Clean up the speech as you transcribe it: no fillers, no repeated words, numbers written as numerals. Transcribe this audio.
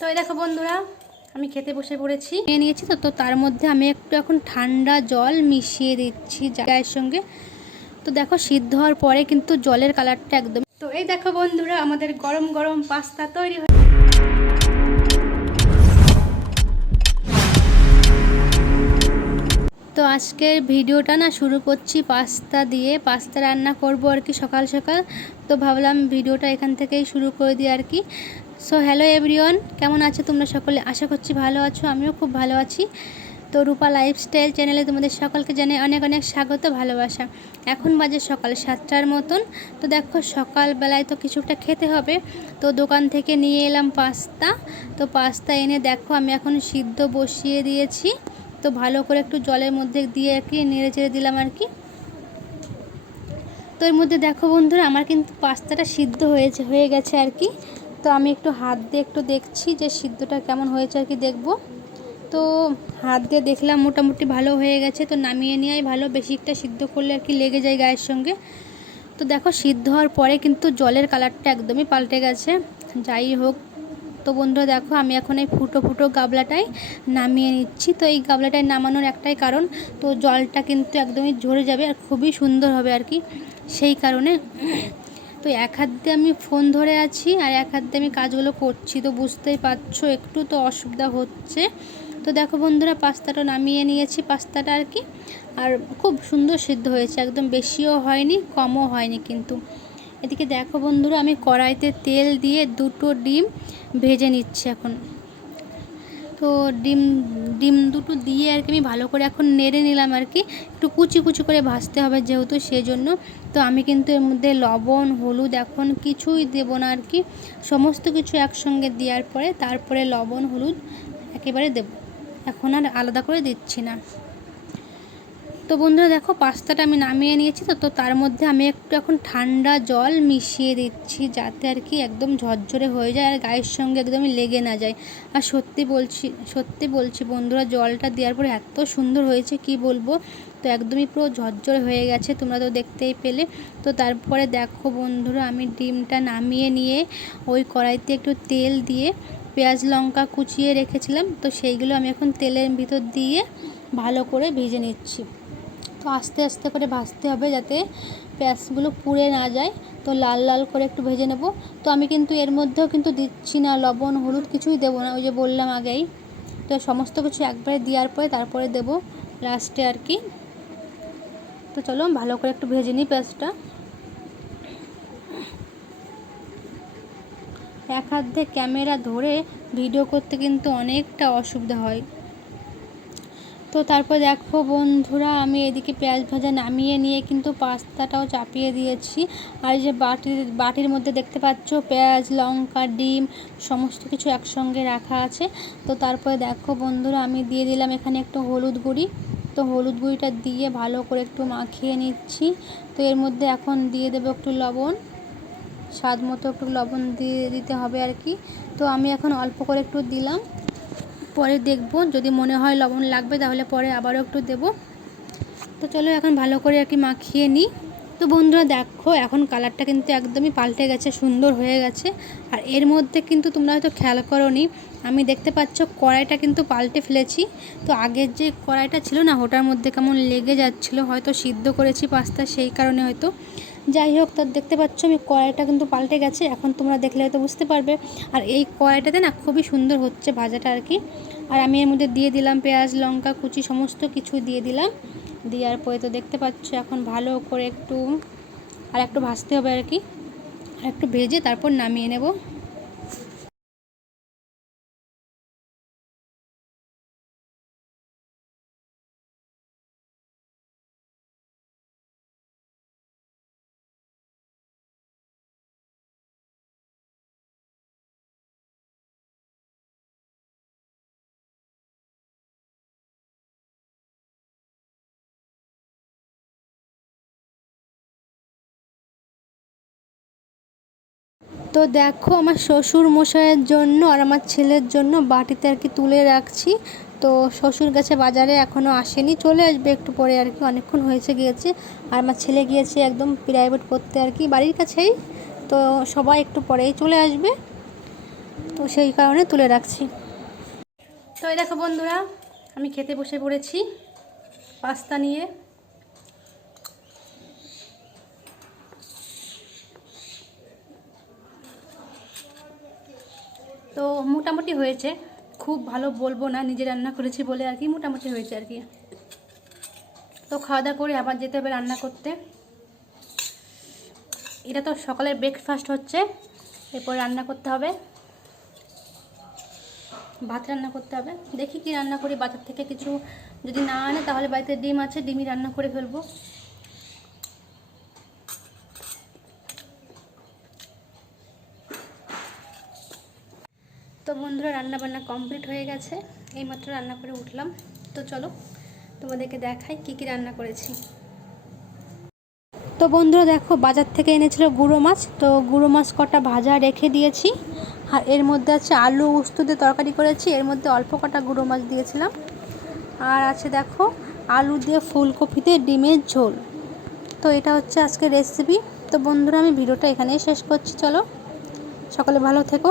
তো এই দেখো বন্ধুরা, আমি খেতে বসে পড়েছি। নিয়ে নিয়েছি তো তার মধ্যে আমি একটু এখন ঠান্ডা জল মিশিয়ে দিচ্ছি চায়ের সঙ্গে। তো দেখো সিদ্ধ হওয়ার পরে কিন্তু জলের কালারটা একদম। তো এই দেখো বন্ধুরা, আমাদের গরম গরম পাস্তা তৈরি হয়ে। তো আজকের ভিডিওটা না শুরু করছি পাস্তা দিয়ে। পাস্তা রান্না করব আর কি সকাল সকাল। তো ভাবলাম ভিডিওটা এখান থেকেই শুরু করে দিই আর কি। সো হ্যালো এভরিওয়ান, কেমন আছো তোমরা সকলে? আশা করছি ভালো আছো, আমিও খুব ভালো আছি। তো রূপা লাইফস্টাইল চ্যানেলে তোমাদের সকলকে জানাই অনেক অনেক স্বাগত, ভালোবাসা। এখন বাজে সকাল 7টার মতন। তো দেখো সকালবেলায় তো কিছুটা খেতে হবে, তো দোকান থেকে নিয়ে এলাম পাস্তা। তো পাস্তা এনে দেখো আমি এখন সিদ্ধ বসিয়ে দিয়েছি। তো ভালো করে একটু জলের মধ্যে দিয়ে আর কি নেড়ে চেড়ে দিলাম আর কি। তো এর মধ্যে দেখো বন্ধুরা, আমার কিন্তু পাস্তাটা সিদ্ধ হয়ে গেছে আর কি। তো আমি একটু হাত দিয়ে একটু দেখছি যে সিদ্ধটা কেমন হয়েছে আর কি, দেখবো। তো হাত দিয়ে দেখলাম মোটামুটি ভালো হয়ে গেছে। তো নামিয়ে নেওয়াই ভালো, বেশি একটা সিদ্ধ করলে আর কি লেগে যায় গায়ের সঙ্গে। তো দেখো সিদ্ধ হওয়ার পরে কিন্তু জলের কালারটা একদমই পাল্টে গেছে। যাই হোক, তো বন্ধুরা দেখো আমি এখন এই ফুটো ফুটো গাবলাটায় নামিয়ে নিচ্ছি। তো এই গাবলাটায় নামানোর একটাই কারণ, তো জলটা কিন্তু একদমই ঝরে যাবে আর খুবই সুন্দর হবে আর কি, সেই কারণে। তো এক হাত দিয়ে আমি ফোন ধরে আছি আর এক হাত দিয়ে আমি কাজগুলো করছি, তো বুঝতেই পারছো একটু তো অসুবিধা হচ্ছে। তো দেখো বন্ধুরা, পাস্তাটা নামিয়ে নিয়েছি, পাস্তাটা আর কি। আর খুব সুন্দর সিদ্ধ হয়েছে, একদম বেশিও হয়নি কমও হয়নি কিন্তু। এদিকে দেখো বন্ধুরা, আমি কড়াইতে তেল দিয়ে দুটো ডিম ভেজে নিচ্ছি এখন। তো ডিম ডিম দুটো দিয়ে আর কি আমি ভালো করে এখন নেড়ে নিলাম আর কি। একটু কুচি কুচি করে ভাজতে হবে যেহেতু, সেজন্য। তো আমি কিন্তু এর মধ্যে লবণ হলুদ এখন কিছুই দেবো না আর কি। সমস্ত কিছু একসঙ্গে দেওয়ার পরে তারপরে লবণ হলুদ একেবারে দেব, এখন আর আলাদা করে দিচ্ছি না। তো বন্ধুরা দেখো পাস্তাটা আমি নামিয়ে নিয়েছি। তো তার মধ্যে আমি একটু এখন ঠান্ডা জল মিশিয়ে দিচ্ছি, যাতে আর কি একদম ঝরঝরে হয়ে যায় আর গায়ের সঙ্গে একদমই লেগে না যায়। আর সত্যি বলছি বন্ধুরা, জলটা দেওয়ার পরে এত সুন্দর হয়েছে কি বলবো। তো একদমই পুরো ঝরঝরে হয়ে গেছে, তোমরা তো দেখতেই পেলে। তো তারপরে দেখো বন্ধুরা, আমি ডিমটা নামিয়ে নিয়ে ওই কড়াইতে একটু তেল দিয়ে পেঁয়াজ লঙ্কা কুচিয়ে রেখেছিলাম, তো সেইগুলো আমি এখন তেলের ভিতর দিয়ে ভালো করে ভেজে নিচ্ছি। তো আস্তে আস্তে করে ভাজতে হবে যাতে পেঁয়াজগুলো পুড়ে না যায়। তো লাল লাল করে একটু ভেজে নেব। তো আমি কিন্তু এর মধ্যেও কিন্তু দিচ্ছি না লবণ হলুদ, কিছুই দেবো না, ওই যে বললাম আগেই। তো সমস্ত কিছু একবারে দেওয়ার পরে তারপরে দেবো লাস্টে আর কি। তো চলো ভালো করে একটু ভেজে নিই পেঁয়াজটা। এক হাত দিয়ে ক্যামেরা ধরে ভিডিও করতে কিন্তু অনেকটা অসুবিধা হয়। তো তারপর দেখো বন্ধুরা, আমি এদিকে পেঁয়াজ ভাজা নামিয়ে নিয়ে কিন্তু পাস্তাটাও চাপিয়ে দিয়েছি। আর যে বাটির মধ্যে দেখতে পাচ্ছ পেঁয়াজ লঙ্কা ডিম সমস্ত কিছু একসঙ্গে রাখা আছে। তো তারপরে দেখো বন্ধুরা, আমি দিয়ে দিলাম এখানে একটু হলুদ গুঁড়ি। তো হলুদ গুঁড়িটা দিয়ে ভালো করে একটু মাখিয়ে নিচ্ছি। তো এর মধ্যে এখন দিয়ে দেবো একটু লবণ, স্বাদ মতো একটু লবণ দিয়ে দিতে হবে আর কি। তো আমি এখন অল্প করে একটু দিলাম, পরে দেখব যদি মনে হয় লবণ লাগবে তাহলে পরে আবারও একটু দেব। তো চলো এখন ভালো করে আর কি মাখিয়ে নিই। তো বন্ধুরা দেখো এখন কালারটা কিন্তু একদমই পাল্টে গেছে, সুন্দর হয়ে গেছে। আর এর মধ্যে কিন্তু তোমরা হয়তো খেয়াল করোনি, আমি দেখতে পাচ্ছ কড়াইটা কিন্তু পাল্টে ফেলেছি। তো আগের যে কড়াইটা ছিল না, ওটার মধ্যে কেমন লেগে যাচ্ছিলো, হয়তো সিদ্ধ করেছি পাস্তা সেই কারণে হয়তো। যাই হোক, তো দেখতে পাচ্ছ আমি কড়াইটা কিন্তু পাল্টে গেছে, এখন তোমরা দেখলে হয়তো বুঝতে পারবে। আর এই কড়াইটাতে না খুবই সুন্দর হচ্ছে ভাজাটা আর কি। আর আমি এর মধ্যে দিয়ে দিলাম পেঁয়াজ লঙ্কা কুচি, সমস্ত কিছু দিয়ে দিলাম। দেওয়ার পরে তো দেখতে পাচ্ছ এখন ভালো করে একটু ভাজতে হবে আর কি। আর একটু ভেজে তারপর নামিয়ে নেব। তো দেখো আমার শ্বশুর মশাইয়ের জন্য আর আমার ছেলের জন্য বাটিতে আর কি তুলে রাখছি। তো শ্বশুর গেছে বাজারে, এখনও আসেনি, চলে আসবে একটু পরে আর কি, অনেকক্ষণ হয়েছে গিয়েছে। আর আমার ছেলে গিয়েছে একদম প্রাইভেট পড়তে আর কি, বাড়ির কাছেই। তো সবাই একটু পরেই চলে আসবে। তো সেই কারণে তুলে রাখছি। তো এই দেখো বন্ধুরা, আমি খেতে বসে পড়েছি পাস্তা নিয়ে। তো মোটামুটি হয়েছে, খুব ভালো বলবো না, নিজে রান্না করেছি বলে আর কি, মোটামুটি হয়েছে আর কি। তো খাওয়া দাওয়া করে আবার যেতে হবে রান্না করতে। এটা তো সকালের ব্রেকফাস্ট হচ্ছে, এরপর রান্না করতে হবে, ভাত রান্না করতে হবে। দেখি কি রান্না করি, বাজার থেকে কিছু যদি না আনে তাহলে বাড়িতে ডিম আছে, ডিমই রান্না করে ফেলবো। তো বন্ধুরা, রান্না বান্না কমপ্লিট হয়ে গেছে, এইমাত্র রান্না করে উঠলাম। তো চলো তোমাদেরকে দেখাই কি কি রান্না করেছি। তো বন্ধুরা দেখো, বাজার থেকে এনেছিল গুঁড়ো মাছ, তো গুঁড়ো মাছ কটা ভাজা রেখে দিয়েছি। আর এর মধ্যে আছে আলু উস্ত দিয়ে তরকারি করেছি, এর মধ্যে অল্প কটা গুঁড়ো মাছ দিয়েছিলাম। আর আছে দেখো আলু দিয়ে ফুলকপি দিয়ে ডিমের ঝোল। তো এটা হচ্ছে আজকে রেসিপি। তো বন্ধুরা, আমি ভিডিওটা এখানেই শেষ করছি। চলো, সকলে ভালো থেকো।